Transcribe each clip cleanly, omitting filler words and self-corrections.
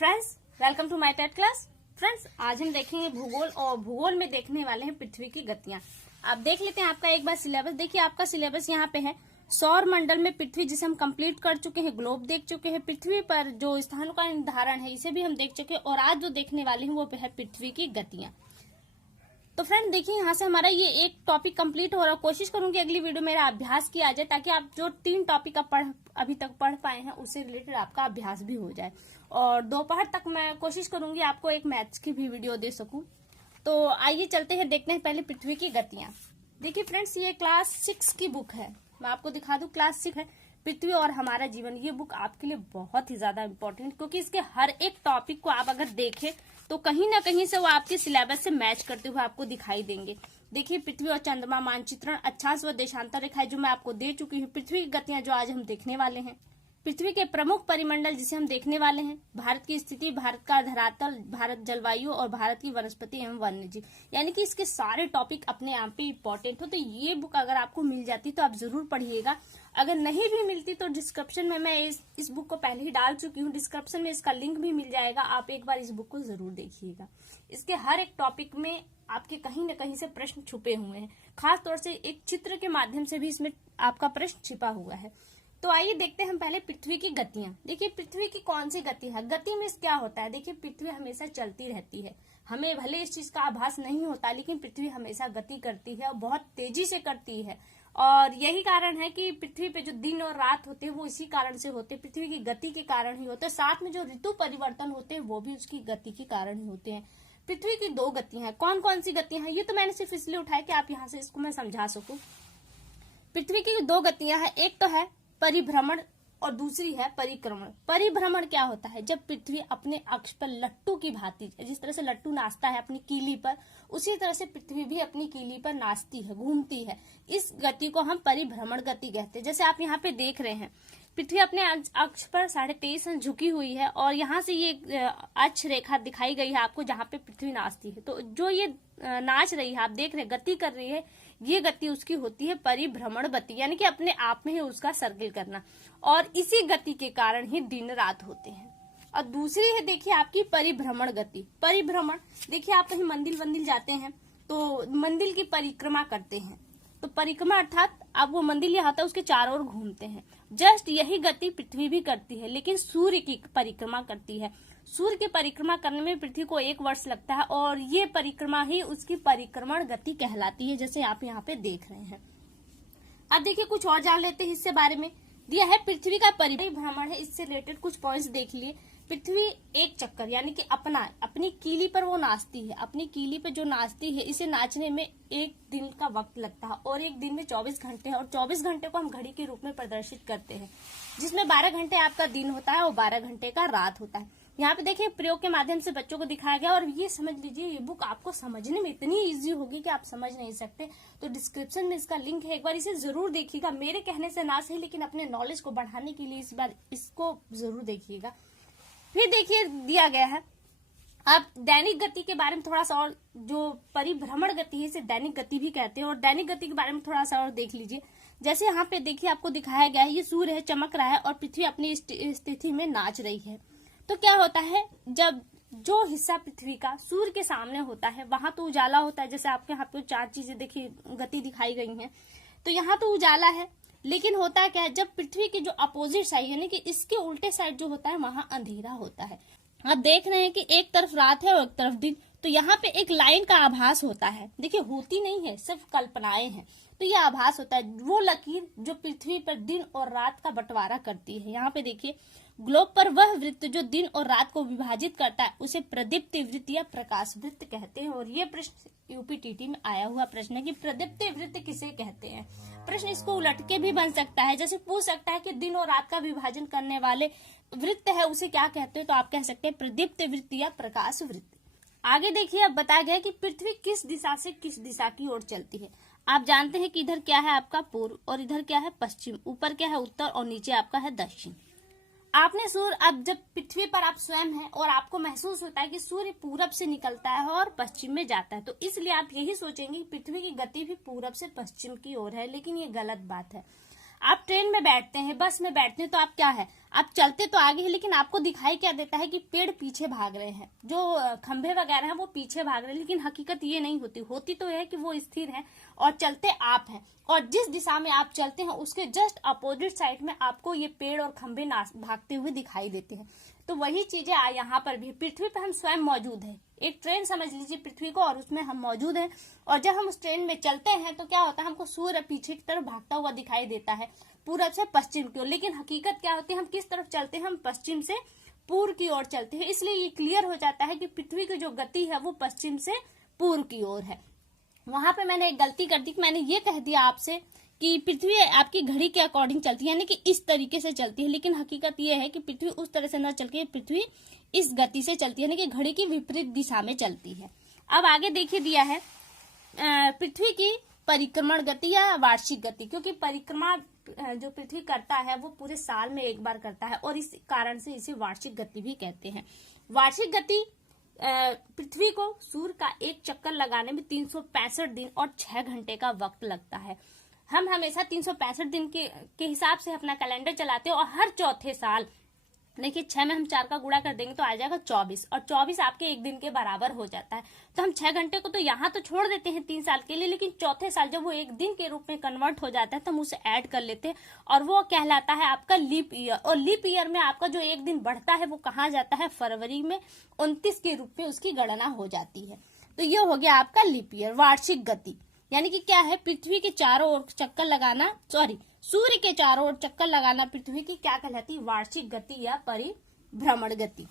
Friends, welcome to my TET class. Friends, आज हम देखेंगे भूगोल और भूगोल में देखने वाले हैं पृथ्वी की गतियां। आप देख लेते हैं आपका एक बार सिलेबस। देखिए आपका सिलेबस यहाँ पे है सौर मंडल में पृथ्वी, जिसे हम कंप्लीट कर चुके हैं। ग्लोब देख चुके हैं, पृथ्वी पर जो स्थानों का निर्धारण है इसे भी हम देख चुके हैं, और आज जो देखने वाले हैं वो है पृथ्वी की गतियां। तो फ्रेंड देखिए यहाँ से हमारा ये एक टॉपिक कंप्लीट हो रहा है। कोशिश करूंगी अगली वीडियो मेरा अभ्यास किया जाए, ताकि आप जो 3 टॉपिक अभी तक पढ़ पाए हैं उससे रिलेटेड आपका अभ्यास भी हो जाए। और दोपहर तक मैं कोशिश करूंगी आपको एक मैथ्स की भी वीडियो दे सकूं। तो आइए चलते हैं, देखते हैं पहले पृथ्वी की गतियां। देखिए फ्रेंड्स, ये क्लास 6 की बुक है। मैं आपको दिखा दूं, क्लास 6 है पृथ्वी और हमारा जीवन। ये बुक आपके लिए बहुत ही ज्यादा इम्पोर्टेंट, क्योंकि इसके हर एक टॉपिक को आप अगर देखें तो कहीं ना कहीं से वो आपके सिलेबस से मैच करते हुए आपको दिखाई देंगे। देखिए पृथ्वी और चंद्रमा मानचित्रण, अक्षांश व देशांतर रेखाएं जो मैं आपको दे चुकी हूँ। पृथ्वी की गतियां जो आज हम देखने वाले हैं। पृथ्वी के प्रमुख परिमंडल जिसे हम देखने वाले हैं। भारत की स्थिति, भारत का धरातल, भारत जलवायु और भारत की वनस्पति एवं वन्यजीव। यानी कि इसके सारे टॉपिक अपने आप पे इम्पोर्टेंट हो। तो ये बुक अगर आपको मिल जाती तो आप जरूर पढ़िएगा। अगर नहीं भी मिलती तो डिस्क्रिप्शन में मैं इस बुक को पहले ही डाल चुकी हूँ। डिस्क्रिप्शन में इसका लिंक भी मिल जाएगा, आप एक बार इस बुक को जरूर देखिएगा। इसके हर एक टॉपिक में आपके कहीं न कहीं से प्रश्न छुपे हुए हैं। खास तौर से एक चित्र के माध्यम से भी इसमें आपका प्रश्न छिपा हुआ है। तो आइए देखते हैं हम पहले पृथ्वी की गतियां। देखिए पृथ्वी की कौन सी गति है। गति में क्या होता है, देखिए पृथ्वी हमेशा चलती रहती है। हमें भले इस चीज का आभास नहीं होता, लेकिन पृथ्वी हमेशा गति करती है और बहुत तेजी से करती है। और यही कारण है कि पृथ्वी पे जो दिन और रात होते हैं वो इसी कारण से होते हैं, पृथ्वी की गति के कारण ही होते हैं। साथ में जो ऋतु परिवर्तन होते हैं वो भी उसकी गति के कारण ही होते हैं। पृथ्वी की 2 गतियां हैं। कौन कौन सी गतियां हैं, ये तो मैंने सिर्फ इसलिए उठाया कि आप यहाँ से इसको मैं समझा सकूं। पृथ्वी की 2 गतियां हैं, एक तो है परिभ्रमण और दूसरी है परिक्रमण। परिभ्रमण क्या होता है, जब पृथ्वी अपने अक्ष पर लट्टू की भांति, जिस तरह से लट्टू नाचता है अपनी कीली पर, उसी तरह से पृथ्वी भी अपनी कीली पर नाचती है, घूमती है। इस गति को हम परिभ्रमण गति कहते हैं। जैसे आप यहाँ पे देख रहे हैं, पृथ्वी अपने अक्ष पर 23.5 अंश झुकी हुई है, और यहाँ से ये अक्ष रेखा दिखाई गई है आपको, जहाँ पे पृथ्वी नाचती है। तो जो ये नाच रही है, आप देख रहे हैं, गति कर रही है, ये गति उसकी होती है परिभ्रमण गति, यानी कि अपने आप में ही उसका सर्किल करना। और इसी गति के कारण ही दिन रात होते हैं। और दूसरी है देखिए आपकी परिभ्रमण गति। परिभ्रमण, देखिए आप कहीं मंदिर जाते हैं तो मंदिर की परिक्रमा करते हैं। तो परिक्रमा अर्थात अब वो मंदिर यहाँ था उसके चारों ओर घूमते हैं। जस्ट यही गति पृथ्वी भी करती है, लेकिन सूर्य की परिक्रमा करती है। सूर्य की परिक्रमा करने में पृथ्वी को 1 वर्ष लगता है, और ये परिक्रमा ही उसकी परिक्रमण गति कहलाती है, जैसे आप यहाँ पे देख रहे हैं। अब देखिए कुछ और जान लेते हैं इससे बारे में। दिया है पृथ्वी का परिभ्रमण है, इससे रिलेटेड कुछ पॉइंट्स देख लिए। पृथ्वी एक चक्कर यानी कि अपनी कीली पर वो नाचती है। अपनी कीली पर जो नाचती है, इसे नाचने में 1 दिन का वक्त लगता है, और 1 दिन में 24 घंटे हैं, और 24 घंटे को हम घड़ी के रूप में प्रदर्शित करते हैं, जिसमें 12 घंटे आपका दिन होता है और 12 घंटे का रात होता है। यहाँ पे देखिए प्रयोग के माध्यम से बच्चों को दिखाया गया, और ये समझ लीजिए ये बुक आपको समझने में इतनी इजी होगी कि आप समझ नहीं सकते। तो डिस्क्रिप्शन में इसका लिंक है, एक बार इसे जरूर देखिएगा। मेरे कहने से ना सही, लेकिन अपने नॉलेज को बढ़ाने के लिए इस बार इसको जरूर देखिएगा। फिर देखिए दिया गया है अब दैनिक गति के बारे में थोड़ा सा, और जो परिभ्रमण गति है इसे दैनिक गति भी कहते हैं, और दैनिक गति के बारे में थोड़ा सा और देख लीजिए। जैसे यहाँ पे देखिए आपको दिखाया गया है, ये सूर्य है, चमक रहा है, और पृथ्वी अपनी स्थिति में नाच रही है। तो क्या होता है, जब जो हिस्सा पृथ्वी का सूर्य के सामने होता है वहां तो उजाला होता है। जैसे आपके यहाँ पे 4 चीजें देखिए गति दिखाई गई हैं, तो यहाँ तो उजाला है। लेकिन होता क्या है, जब पृथ्वी की जो अपोजिट साइड यानी कि इसके उल्टे साइड जो होता है वहां अंधेरा होता है। आप देख रहे हैं कि एक तरफ रात है और एक तरफ दिन, तो यहाँ पे एक लाइन का आभास होता है। देखिए होती नहीं है, सिर्फ कल्पनाएं हैं। तो ये आभास होता है, वो लकीर जो पृथ्वी पर दिन और रात का बंटवारा करती है। यहाँ पे देखिए ग्लोब पर वह वृत्त जो दिन और रात को विभाजित करता है उसे प्रदीप्त वृत्त या प्रकाश वृत्त कहते हैं। और ये प्रश्न यूपीटीटी में आया हुआ प्रश्न है कि प्रदीप्त वृत्त किसे कहते हैं। प्रश्न इसको उलट के भी बन सकता है, जैसे पूछ सकता है कि दिन और रात का विभाजन करने वाले वृत्त है उसे क्या कहते हैं, तो आप कह सकते हैं प्रदीप्त वृत्त या प्रकाश वृत्त। आगे देखिए अब बताया गया कि पृथ्वी किस दिशा से किस दिशा की ओर चलती है। आप जानते हैं कि इधर क्या है आपका पूर्व, और इधर क्या है पश्चिम, ऊपर क्या है उत्तर, और नीचे आपका है दक्षिण। आपने सूर्य, अब जब पृथ्वी पर आप स्वयं हैं और आपको महसूस होता है कि सूर्य पूरब से निकलता है और पश्चिम में जाता है, तो इसलिए आप यही सोचेंगे कि पृथ्वी की गति भी पूरब से पश्चिम की ओर है, लेकिन ये गलत बात है। आप ट्रेन में बैठते हैं, बस में बैठते हैं, तो आप क्या है, आप चलते तो आगे हैं, लेकिन आपको दिखाई क्या देता है कि पेड़ पीछे भाग रहे हैं, जो खंभे वगैरह हैं वो पीछे भाग रहे हैं, लेकिन हकीकत ये नहीं होती। होती तो है कि वो स्थिर है और चलते आप हैं, और जिस दिशा में आप चलते हैं उसके जस्ट अपोजिट साइड में आपको ये पेड़ और खंभे भागते हुए दिखाई देते हैं। तो वही चीजें यहाँ पर भी, पृथ्वी पर हम स्वयं मौजूद है, एक ट्रेन समझ लीजिए पृथ्वी को, और उसमें हम मौजूद हैं। और जब हम उस ट्रेन में चलते हैं तो क्या होता है, हमको सूर्य पीछे की तरफ भागता हुआ दिखाई देता है, पूरब से पश्चिम की ओर। लेकिन हकीकत क्या होती है, हम किस तरफ चलते हैं, हम पश्चिम से पूर्व की ओर चलते हैं। इसलिए ये क्लियर हो जाता है कि पृथ्वी की जो गति है वो पश्चिम से पूर्व की ओर है। वहां पे मैंने एक गलती कर दी कि मैंने ये कह दिया आपसे कि पृथ्वी आपकी घड़ी के अकॉर्डिंग चलती है, यानी कि इस तरीके से चलती है, लेकिन हकीकत ये है कि पृथ्वी उस तरह से न चल के पृथ्वी इस गति से चलती है, यानी कि घड़ी की विपरीत दिशा में चलती है। अब आगे देखिए दिया है पृथ्वी की परिक्रमण गति या वार्षिक गति, क्योंकि परिक्रमा जो पृथ्वी करता है वो पूरे साल में एक बार करता है, और इस कारण से इसे वार्षिक गति भी कहते हैं। वार्षिक गति पृथ्वी को सूर्य का एक चक्कर लगाने में 365 दिन और 6 घंटे का वक्त लगता है। हम हमेशा 365 दिन के हिसाब से अपना कैलेंडर चलाते हैं, और हर चौथे साल देखिए 6 में हम 4 का गुणा कर देंगे तो आ जाएगा 24, और 24 आपके एक दिन के बराबर हो जाता है। तो हम 6 घंटे को तो यहाँ तो छोड़ देते हैं 3 साल के लिए, लेकिन चौथे साल जब वो एक दिन के रूप में कन्वर्ट हो जाता है तो हम उसे ऐड कर लेते हैं, और वो कहलाता है आपका लीप ईयर। और लीप ईयर में आपका जो एक दिन बढ़ता है वो कहाँ जाता है, फरवरी में 29 के रूप में उसकी गणना हो जाती है। तो ये हो गया आपका लीप ईयर, वार्षिक गति। यानी कि क्या है, पृथ्वी के चारों ओर चक्कर लगाना, सूर्य के चारों ओर चक्कर लगाना पृथ्वी की क्या कहलाती है, वार्षिक गति या परिभ्रमण गति।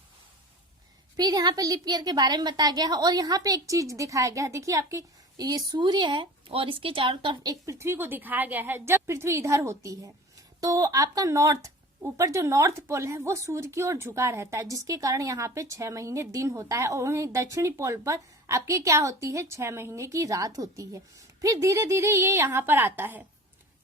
फिर यहाँ पे लीप ईयर के बारे में बताया गया है, और यहाँ पे एक चीज दिखाया गया है, देखिए आपकी ये सूर्य है और इसके चारों तरफ एक पृथ्वी को दिखाया गया है। जब पृथ्वी इधर होती है तो आपका नॉर्थ, ऊपर जो नॉर्थ पोल है वो सूर्य की ओर झुका रहता है, जिसके कारण यहाँ पे 6 महीने दिन होता है, और वहीं दक्षिणी पोल पर आपकी क्या होती है, 6 महीने की रात होती है। फिर धीरे धीरे ये यहाँ पर आता है।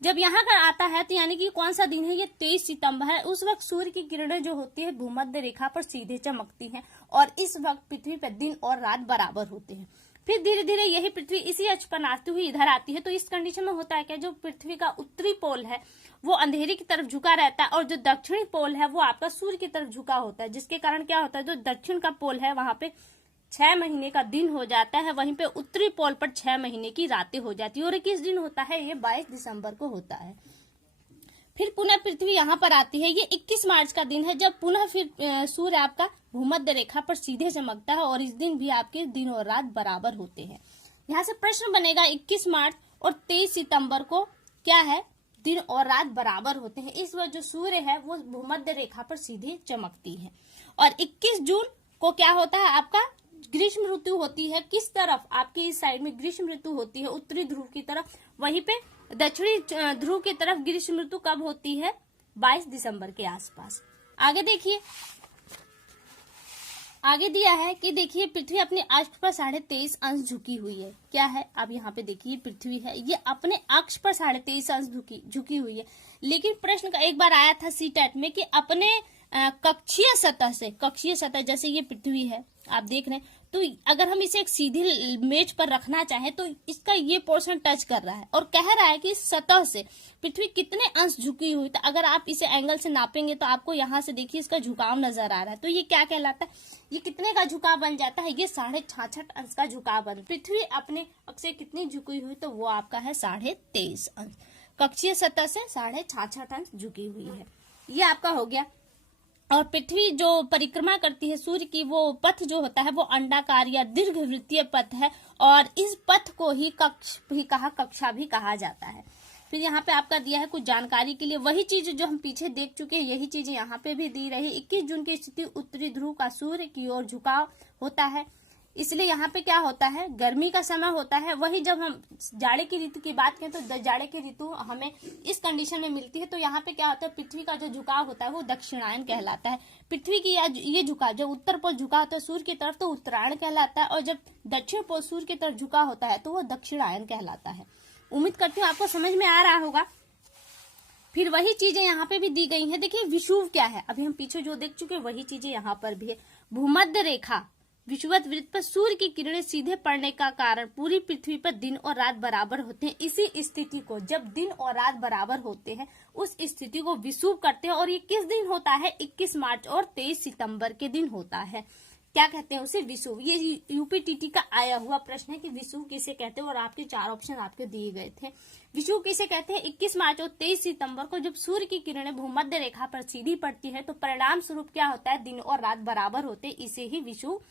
जब यहाँ का आता है तो यानी कि कौन सा दिन है, ये 23 सितंबर है। उस वक्त सूर्य की किरणें जो होती है भूमध्य रेखा पर सीधे चमकती हैं, और इस वक्त पृथ्वी पर दिन और रात बराबर होते हैं। फिर धीरे धीरे यही पृथ्वी इसी अक्ष पर नाचती हुई इधर आती है। तो इस कंडीशन में होता है क्या, जो पृथ्वी का उत्तरी पोल है वो अंधेरे की तरफ झुका रहता है, और जो दक्षिणी पोल है वो आपका सूर्य की तरफ झुका होता है, जिसके कारण क्या होता है, जो दक्षिण का पोल है वहां पे 6 महीने का दिन हो जाता है, वहीं पे उत्तरी पोल पर 6 महीने की रातें हो जाती है। और किस दिन होता है, ये 22 दिसंबर को होता है। फिर पुनः पृथ्वी यहाँ पर आती है, ये 21 मार्च का दिन है, जब पुनः फिर सूर्य आपका भूमध्य रेखा पर सीधे चमकता है, और इस दिन भी आपके दिन और रात बराबर होते हैं। यहाँ से प्रश्न बनेगा 21 मार्च और 23 सितंबर को क्या है, दिन और रात बराबर होते हैं। इस वक्त जो सूर्य है वो भूमध्य रेखा पर सीधे चमकती है। और 21 जून को क्या होता है, आपका ग्रीष्म ऋतु होती है। किस तरफ, आपकी इस साइड में ग्रीष्म ऋतु होती है, उत्तरी ध्रुव की तरफ। वहीं पे दक्षिणी ध्रुव की तरफ ग्रीष्म ऋतु कब होती है, 22 दिसंबर के आसपास। आगे देखिए, आगे दिया है कि देखिए पृथ्वी अपने अक्ष पर 23.5 अंश झुकी हुई है। क्या है, अब यहाँ पे देखिए पृथ्वी है, ये अपने अक्ष पर 23.5 अंश झुकी हुई है। लेकिन प्रश्न का एक बार आया था सीटेट में कि अपने कक्षीय सतह जैसे ये पृथ्वी है आप देख रहे हैं, तो अगर हम इसे एक सीधी मेज पर रखना चाहें तो इसका ये पोर्शन टच कर रहा है, और कह रहा है कि इस सतह से पृथ्वी कितने अंश झुकी हुई। तो अगर आप इसे एंगल से नापेंगे तो आपको यहाँ से देखिए इसका झुकाव नजर आ रहा है। तो ये क्या कहलाता है, ये कितने का झुकाव बन जाता है, ये 66.5 अंश का झुकाव बन। पृथ्वी अपने अक्ष से कितनी झुकी हुई, तो वो आपका है 23.5 अंश। कक्षीय सतह से 66.5 अंश झुकी हुई है। ये आपका हो गया। और पृथ्वी जो परिक्रमा करती है सूर्य की, वो पथ जो होता है वो अंडाकार या दीर्घवृत्तीय पथ है, और इस पथ को ही कक्षा भी कहा जाता है। फिर यहाँ पे आपका दिया है कुछ जानकारी के लिए, वही चीज जो हम पीछे देख चुके हैं यही चीजें यहाँ पे भी दी रही। 21 जून की स्थिति उत्तरी ध्रुव का सूर्य की ओर झुकाव होता है, इसलिए यहाँ पे क्या होता है, गर्मी का समय होता है। वही जब हम जाड़े की ऋतु की बात करें तो जाड़े की ऋतु हमें इस कंडीशन में मिलती है। तो यहाँ पे क्या होता है, पृथ्वी का जो झुकाव होता है वो दक्षिणायन कहलाता है। पृथ्वी की ये झुकाव, जब उत्तर पोल झुका होता है सूर्य की तरफ तो उत्तरायण कहलाता है, और जब दक्षिण पोल सूर्य की तरफ झुका होता है तो वो दक्षिणायन कहलाता है। उम्मीद करती हूँ आपको समझ में आ रहा होगा। फिर वही चीजें यहाँ पे भी दी गई हैं। देखिए विषुव क्या है, अभी हम पीछे जो देख चुके वही चीजें यहाँ पर भी है। भूमध्य रेखा विषुवत वृत्त पर सूर्य की किरणें सीधे पड़ने का कारण पूरी पृथ्वी पर दिन और रात बराबर होते हैं। इसी स्थिति को, जब दिन और रात बराबर होते हैं, उस स्थिति को विषुव कहते हैं। और ये किस दिन होता है? 21 मार्च और 23 सितंबर के दिन होता है। क्या कहते हैं उसे? विषुव। ये यूपीटीटी का आया हुआ प्रश्न है कि विषुव किसे कहते हैं, और आपके 4 ऑप्शन आपके दिए गए थे। विषुव किसे कहते हैं? 21 मार्च और 23 सितंबर को जब सूर्य की किरणें भूमध्य रेखा पर सीधी पड़ती है तो परिणाम स्वरूप क्या होता है? दिन और रात बराबर होते, इसे ही विषुव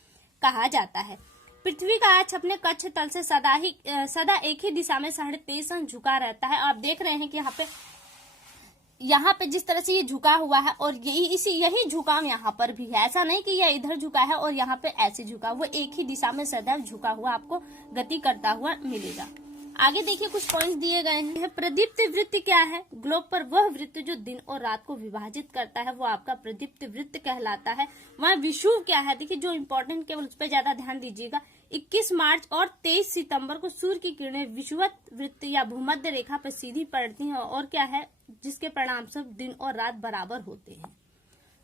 कहा जाता है। पृथ्वी का अक्ष अपने कक्ष तल से सदा एक ही दिशा में 23.5 अंश झुका रहता है। आप देख रहे हैं कि यहाँ पे जिस तरह से ये झुका हुआ है, और यही झुकाव यहाँ पर भी है। ऐसा नहीं कि यह इधर झुका है और यहाँ पे ऐसे झुका, वो एक ही दिशा में सदैव झुका हुआ आपको गति करता हुआ मिलेगा। आगे देखिए, कुछ पॉइंट्स दिए गए हैं। प्रदीप्त वृत्त क्या है? ग्लोब पर वह वृत्त जो दिन और रात को विभाजित करता है वो आपका प्रदीप्त वृत्त कहलाता है। वहाँ विषुव क्या है? देखिए, जो इम्पोर्टेंट केवल उस पर ज्यादा ध्यान दीजिएगा। 21 मार्च और 23 सितंबर को सूर्य की किरणें विषुवत वृत्त या भूमध्य रेखा पर सीधी पड़ती हैं, और क्या है, जिसके परिणाम से दिन और रात बराबर होते हैं।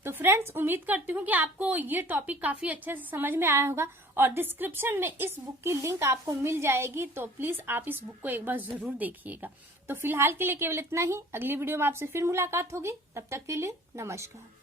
तो फ्रेंड्स, उम्मीद करती हूँ कि आपको ये टॉपिक काफी अच्छे से समझ में आया होगा, और डिस्क्रिप्शन में इस बुक की लिंक आपको मिल जाएगी, तो प्लीज आप इस बुक को एक बार जरूर देखिएगा। तो फिलहाल के लिए केवल इतना ही। अगली वीडियो में आपसे फिर मुलाकात होगी, तब तक के लिए नमस्कार।